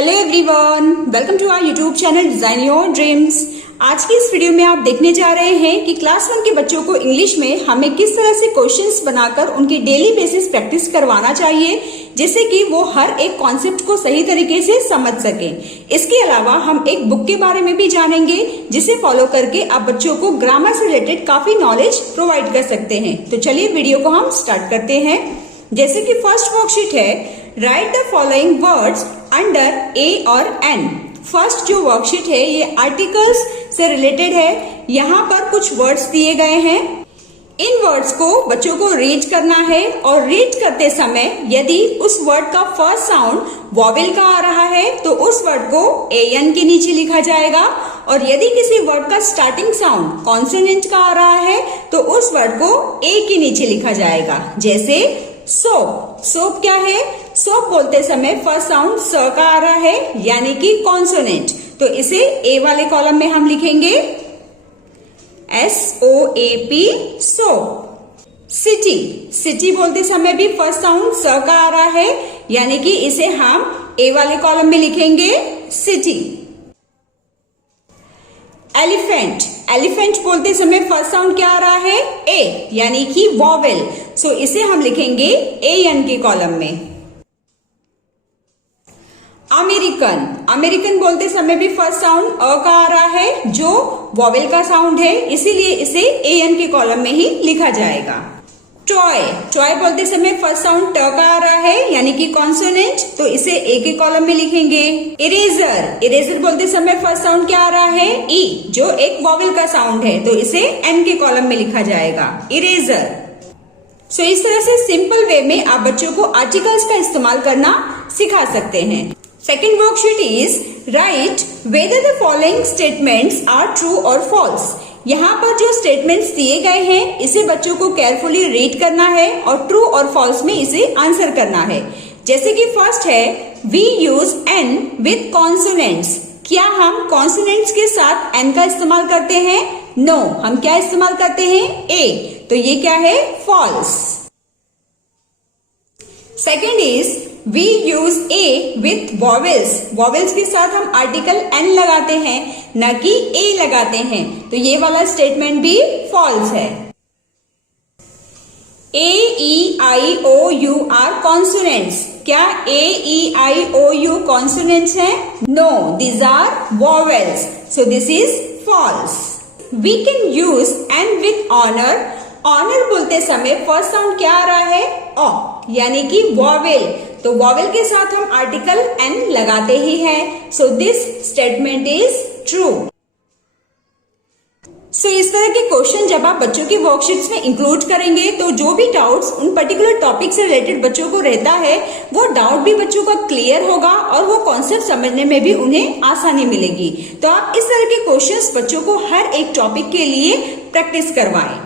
Hello everyone, welcome to our YouTube channel design your dreams. आज की इस video में आप देखने जा रहे हैं कि क्लास 1 के बच्चों को इंग्लिश में हमें किस तरह से क्वेश्चंस बनाकर उनकी डेली बेसिस प्रैक्टिस करवाना चाहिए, जिससे कि वो हर एक कॉन्सेप्ट को सही तरीके से समझ सकें। इसके अलावा हम एक बुक के बारे में भी जानेंगे, जिसे फॉलो करके आप बच्चों को ग्रामर से रिलेटेड काफी नॉलेज प्रोवाइड कर सकते हैं। तो चलिए वीडियो को हम स्टार्ट करते हैं। जैसे कि फर्स्ट वर्कशीट है, write the following words under a और एन। फर्स्ट जो वर्कशीट है ये आर्टिकल्स से रिलेटेड है। यहाँ पर कुछ वर्ड्स दिए गए हैं। इन वर्ड्स को बच्चों को रीड करना है और रीड करते समय यदि उस वर्ड का फर्स्ट साउंड वॉवेल का आ रहा है तो उस वर्ड को एन के नीचे लिखा जाएगा, और यदि किसी वर्ड का स्टार्टिंग साउंड कॉन्सोनेंट का आ रहा है तो उस वर्ड को ए के नीचे लिखा जाएगा। जैसे सोप। सोप क्या है? सोप बोलते समय फर्स्ट साउंड स का आ रहा है, यानी कि कॉन्सोनेंट, तो इसे ए वाले कॉलम में हम लिखेंगे SOAP सोप। सिटी। सिटी बोलते समय भी फर्स्ट साउंड स का आ रहा है, यानी कि इसे हम ए वाले कॉलम में लिखेंगे सिटी। एलिफेंट। एलिफेंट बोलते समय फर्स्ट साउंड क्या आ रहा है? ए, यानी कि वॉवेल, सो इसे हम लिखेंगे AN के कॉलम में। अमेरिकन। अमेरिकन बोलते समय भी फर्स्ट साउंड अ का आ रहा है, जो वॉवेल का साउंड है, इसीलिए इसे AN के कॉलम में ही लिखा जाएगा। टॉय। टॉय बोलते समय फर्स्ट साउंड ट का आ रहा है, यानी कि कॉन्सोनेंट, तो इसे ए के कॉलम में लिखेंगे। इरेजर। इरेजर बोलते समय फर्स्ट साउंड क्या आ रहा है? ई, जो एक वॉवेल का साउंड है, तो इसे एन के कॉलम में लिखा जाएगा, इरेजर। सो इस तरह से सिंपल वे में आप बच्चों को आर्टिकल्स का इस्तेमाल करना सिखा सकते हैं। Second worksheet is write whether the following statements are true और फॉल्स। यहाँ पर जो स्टेटमेंट्स दिए गए हैं इसे बच्चों को केयरफुली रीड करना है और ट्रू और फॉल्स में इसे आंसर करना है। जैसे कि फर्स्ट है, we use an with consonants. क्या हम कॉन्सोनेंट्स के साथ एन का इस्तेमाल करते हैं? नो, हम क्या इस्तेमाल करते हैं? ए, तो ये क्या है? False. Second is we use a with vowels. Vowels के साथ हम आर्टिकल एन लगाते हैं, न कि ए लगाते हैं, तो ये वाला स्टेटमेंट भी फॉल्स है। AEIOU are consonants. क्या AEIOU कॉन्सोनेंट्स हैं? No, these are vowels, so this is false. We can use an with honour. Honour बोलते समय फर्स्ट साउंड क्या आ रहा है? ओ, यानी कि वॉवेल, तो वॉवेल के साथ हम आर्टिकल एन लगाते ही हैं, so this statement is true. सो इस तरह के क्वेश्चन जब आप बच्चों की वर्कशीट्स में इंक्लूड करेंगे तो जो भी डाउट्स उन पर्टिकुलर टॉपिक से रिलेटेड बच्चों को रहता है वो डाउट भी बच्चों का क्लियर होगा और वो कॉन्सेप्ट समझने में भी उन्हें आसानी मिलेगी। तो आप इस तरह के क्वेश्चंस बच्चों को हर एक टॉपिक के लिए प्रैक्टिस करवाएं।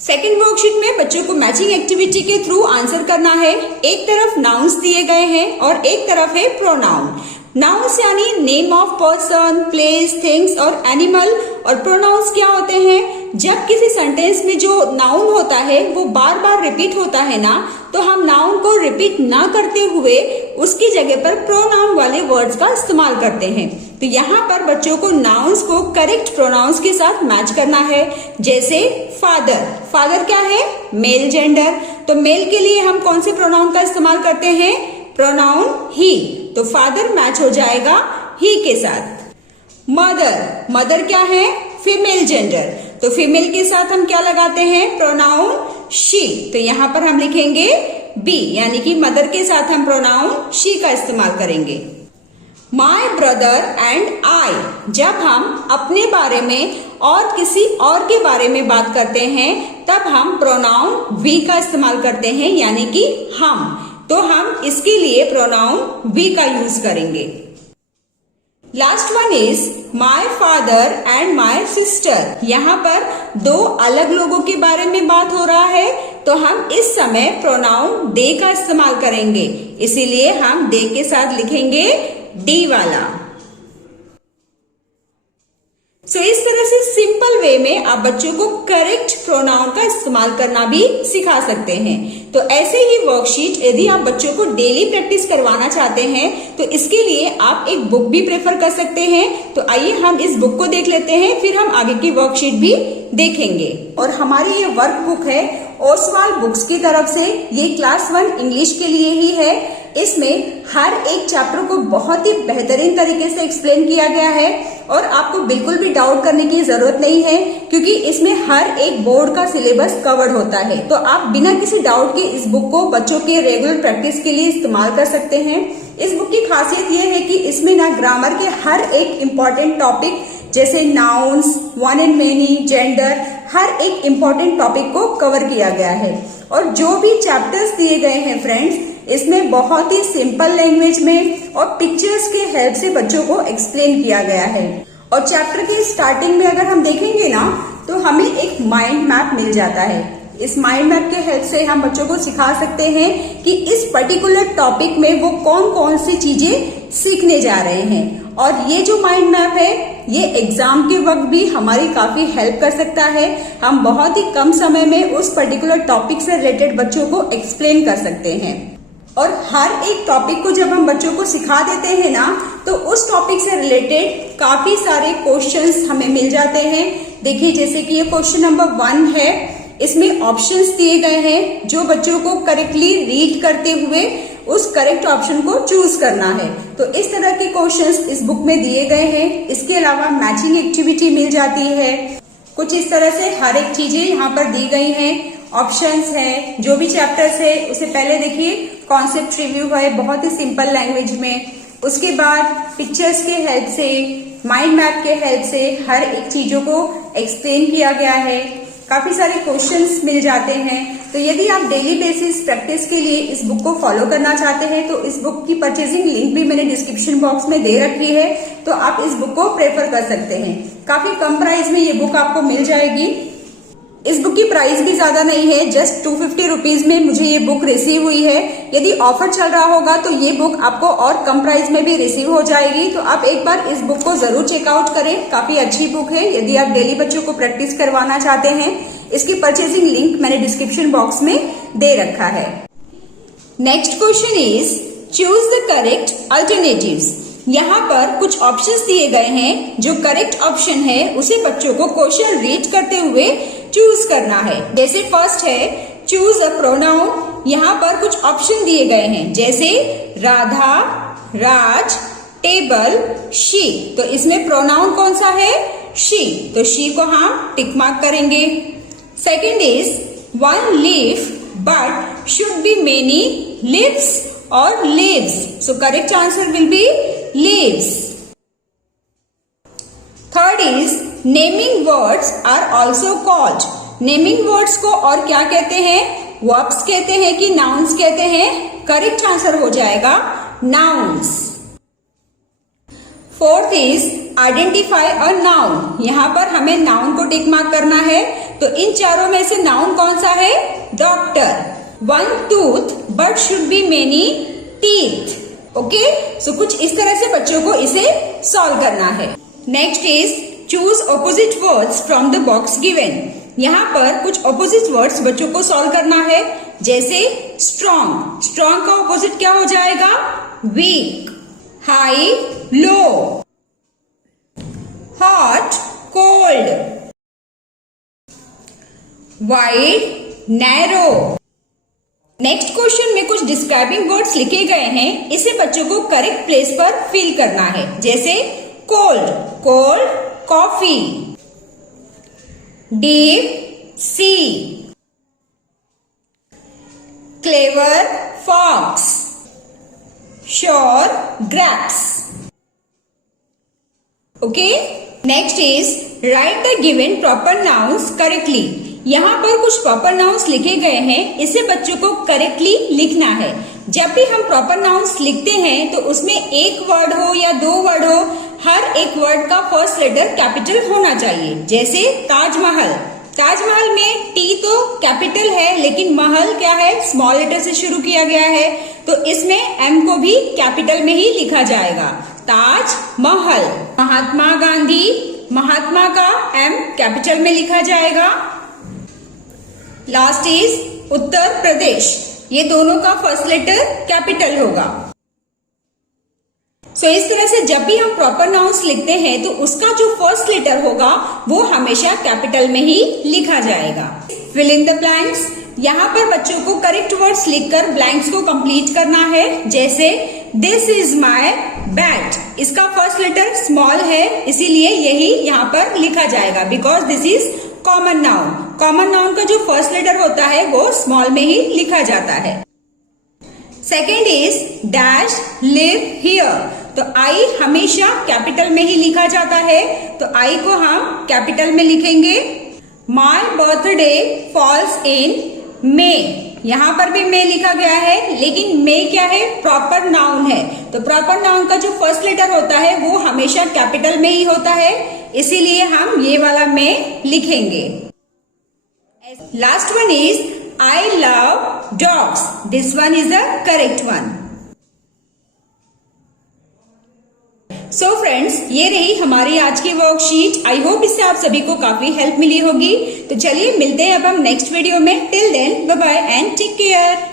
सेकेंड वर्कशीट में बच्चों को मैचिंग एक्टिविटी के थ्रू आंसर करना है। एक तरफ नाउन्स दिए गए हैं और एक तरफ है प्रोनाउन। नाउन्स यानी name of person, place, things और एनिमल, और प्रोनाउंस क्या होते हैं? जब किसी सेंटेंस में जो नाउन होता है वो बार बार रिपीट होता है ना, तो हम नाउन को रिपीट ना करते हुए उसकी जगह पर प्रोनाउन वाले वर्ड्स का इस्तेमाल करते हैं। तो यहाँ पर बच्चों को नाउन्स को करेक्ट प्रोनाउंस के साथ मैच करना है। जैसे फादर। फादर क्या है? मेल जेंडर, तो मेल के लिए हम कौन से प्रोनाउन का इस्तेमाल करते हैं? प्रोनाउन ही, तो फादर मैच हो जाएगा ही के साथ। मदर। मदर क्या है? फीमेल जेंडर, तो फीमेल के साथ हम क्या लगाते हैं? प्रोनाउन शी, तो यहाँ पर हम लिखेंगे बी, यानी कि मदर के साथ हम प्रोनाउन शी का इस्तेमाल करेंगे। My brother and I. जब हम अपने बारे में और किसी और के बारे में बात करते हैं तब हम प्रोनाउन वी का इस्तेमाल करते हैं, यानी कि हम, तो हम इसके लिए प्रोनाउन वी का यूज करेंगे। Last one is my father and my sister. यहाँ पर दो अलग लोगों के बारे में बात हो रहा है, तो हम इस समय प्रोनाउन दे का इस्तेमाल करेंगे, इसीलिए हम दे के साथ लिखेंगे डी वाला। सो इस तरह से सिंपल वे में आप बच्चों को करेक्ट प्रोनाउन का इस्तेमाल करना भी सिखा सकते हैं। तो ऐसे ही वर्कशीट यदि आप बच्चों को डेली प्रैक्टिस करवाना चाहते हैं तो इसके लिए आप एक बुक भी प्रेफर कर सकते हैं। तो आइए हम इस बुक को देख लेते हैं, फिर हम आगे की वर्कशीट भी देखेंगे। और हमारी ये वर्क बुक है ओसवाल बुक्स की तरफ से, ये क्लास 1 इंग्लिश के लिए ही है। इसमें हर एक चैप्टर को बहुत ही बेहतरीन तरीके से एक्सप्लेन किया गया है और आपको बिल्कुल भी डाउट करने की जरूरत नहीं है, क्योंकि इसमें हर एक बोर्ड का सिलेबस कवर्ड होता है। तो आप बिना किसी डाउट के इस बुक को बच्चों के रेगुलर प्रैक्टिस के लिए इस्तेमाल कर सकते हैं। इस बुक की खासियत यह है कि इसमें ना ग्रामर के हर एक इम्पॉर्टेंट टॉपिक जैसे nouns, one and many, gender, हर एक इम्पॉर्टेंट टॉपिक को कवर किया गया है। और जो भी चैप्टर्स दिए गए हैं फ्रेंड्स, इसमें बहुत ही सिंपल लैंग्वेज में और पिक्चर्स के हेल्प से बच्चों को एक्सप्लेन किया गया है। और चैप्टर के स्टार्टिंग में अगर हम देखेंगे ना तो हमें एक माइंड मैप मिल जाता है। इस माइंड मैप के हेल्प से हम बच्चों को सिखा सकते हैं कि इस पर्टिकुलर टॉपिक में वो कौन कौन सी चीजें सीखने जा रहे हैं। और ये जो माइंड मैप है ये एग्जाम के वक्त भी हमारी काफी हेल्प कर सकता है। हम बहुत ही कम समय में उस पर्टिकुलर टॉपिक से रिलेटेड बच्चों को एक्सप्लेन कर सकते हैं। और हर एक टॉपिक को जब हम बच्चों को सिखा देते हैं ना तो उस टॉपिक से रिलेटेड काफी सारे क्वेश्चंस हमें मिल जाते हैं। देखिए जैसे कि ये क्वेश्चन नंबर 1 है, इसमें ऑप्शंस दिए गए हैं जो बच्चों को करेक्टली रीड करते हुए उस करेक्ट ऑप्शन को चूज करना है। तो इस तरह के क्वेश्चंस इस बुक में दिए गए हैं। इसके अलावा मैचिंग एक्टिविटी मिल जाती है। कुछ इस तरह से हर एक चीजें यहाँ पर दी गई हैं। ऑप्शंस है, जो भी चैप्टर्स है उसे पहले देखिए कॉन्सेप्ट रिव्यू है बहुत ही सिंपल लैंग्वेज में। उसके बाद पिक्चर्स के हेल्प से, माइंड मैप के हेल्प से हर एक चीजों को एक्सप्लेन किया गया है। काफी सारे क्वेश्चंस मिल जाते हैं। तो यदि आप डेली बेसिस प्रैक्टिस के लिए इस बुक को फॉलो करना चाहते हैं तो इस बुक की परचेजिंग लिंक भी मैंने डिस्क्रिप्शन बॉक्स में दे रखी है, तो आप इस बुक को प्रेफर कर सकते हैं। काफी कम प्राइस में ये बुक आपको मिल जाएगी। इस बुक की प्राइस भी ज्यादा नहीं है, जस्ट 250 रुपीज में मुझे ये बुक रिसीव हुई है। यदि ऑफर चल रहा होगा तो ये बुक आपको और कम प्राइस में भी रिसीव हो जाएगी। तो आप एक बार इस बुक को जरूर चेकआउट करें, काफी अच्छी बुक है यदि आप डेली बच्चों को प्रैक्टिस करवाना चाहते हैं। इसकी परचेजिंग लिंक मैंने डिस्क्रिप्शन बॉक्स में दे रखा है। Next question is choose the correct alternatives. यहाँ पर कुछ ऑप्शंस दिए गए हैं। जो करेक्ट ऑप्शन है उसे बच्चों को क्वेश्चन रीड करते हुए चूज करना है। जैसे फर्स्ट है चूज अ प्रोनाउन। यहाँ पर कुछ ऑप्शन दिए गए हैं जैसे राधा, राज, टेबल, शी। तो इसमें प्रोनाउन कौन सा है? शी। तो शी को हम टिक मार्क करेंगे। Second is one leaf but should be many leaves और lives. So correct answer will be leaves. Third is naming words are also called. Naming words को और क्या कहते हैं? Verbs कहते हैं कि nouns कहते हैं? Correct answer हो जाएगा nouns. Fourth is identify a noun. यहाँ पर हमें noun को टिक मार्क करना है। तो इन चारों में से noun कौन सा है? Doctor. One tooth but should be many teeth. Okay, so कुछ इस तरह से बच्चों को इसे सॉल्व करना है। Next is choose opposite words from the box given. यहाँ पर कुछ ऑपोजिट वर्ड्स बच्चों को सॉल्व करना है। जैसे स्ट्रॉन्ग, स्ट्रॉन्ग का ऑपोजिट क्या हो जाएगा? Weak. High, low. Hot, cold. Wide, narrow. Next question में कुछ डिस्क्राइबिंग वर्ड्स लिखे गए हैं, इसे बच्चों को करेक्ट प्लेस पर फिल करना है। जैसे cold, cold coffee. Deep, sea. Clever, fox. Sure, grapes. Okay, next is write the given proper nouns correctly. यहाँ पर कुछ प्रॉपर नाउन्स लिखे गए हैं, इसे बच्चों को करेक्टली लिखना है। जब भी हम प्रॉपर नाउन्स लिखते हैं तो उसमें एक वर्ड हो या दो वर्ड हो, हर एक वर्ड का फर्स्ट लेटर कैपिटल होना चाहिए। जैसे ताजमहल, ताजमहल में टी तो कैपिटल है लेकिन महल क्या है? स्मॉल लेटर से शुरू किया गया है, तो इसमें एम को भी कैपिटल में ही लिखा जाएगा। ताज महल। महात्मा गांधी महात्मा का M कैपिटल में लिखा जाएगा। लास्ट इज उत्तर प्रदेश, ये दोनों का फर्स्ट लेटर कैपिटल होगा। सो इस तरह से जब भी हम प्रॉपर नाउन्स लिखते हैं तो उसका जो फर्स्ट लेटर होगा वो हमेशा कैपिटल में ही लिखा जाएगा। फिल इन द ब्लैंक्स, यहाँ पर बच्चों को करेक्ट वर्ड्स लिखकर ब्लैंक्स को कंप्लीट करना है। जैसे दिस इज माई बैट, इसका फर्स्ट लेटर स्मॉल है, इसीलिए यही यहाँ पर लिखा जाएगा because this is common noun. Common noun का जो फर्स्ट लेटर होता है वो स्मॉल में ही लिखा जाता है। Second is dash live here, तो आई हमेशा कैपिटल में ही लिखा जाता है, तो आई को हम कैपिटल में लिखेंगे। माई बर्थडे फॉल्स इन मे, यहां पर भी मे लिखा गया है, लेकिन मे क्या है, प्रॉपर नाउन है, तो प्रॉपर नाउन का जो फर्स्ट लेटर होता है वो हमेशा कैपिटल में ही होता है, इसीलिए हम ये वाला मे लिखेंगे। Last one is I love dogs, this one is the correct one. So friends, ये रही हमारी आज की वर्कशीट। आई होप इससे आप सभी को काफी हेल्प मिली होगी। तो चलिए मिलते हैं अब हम नेक्स्ट वीडियो में। Till then bye bye and take care.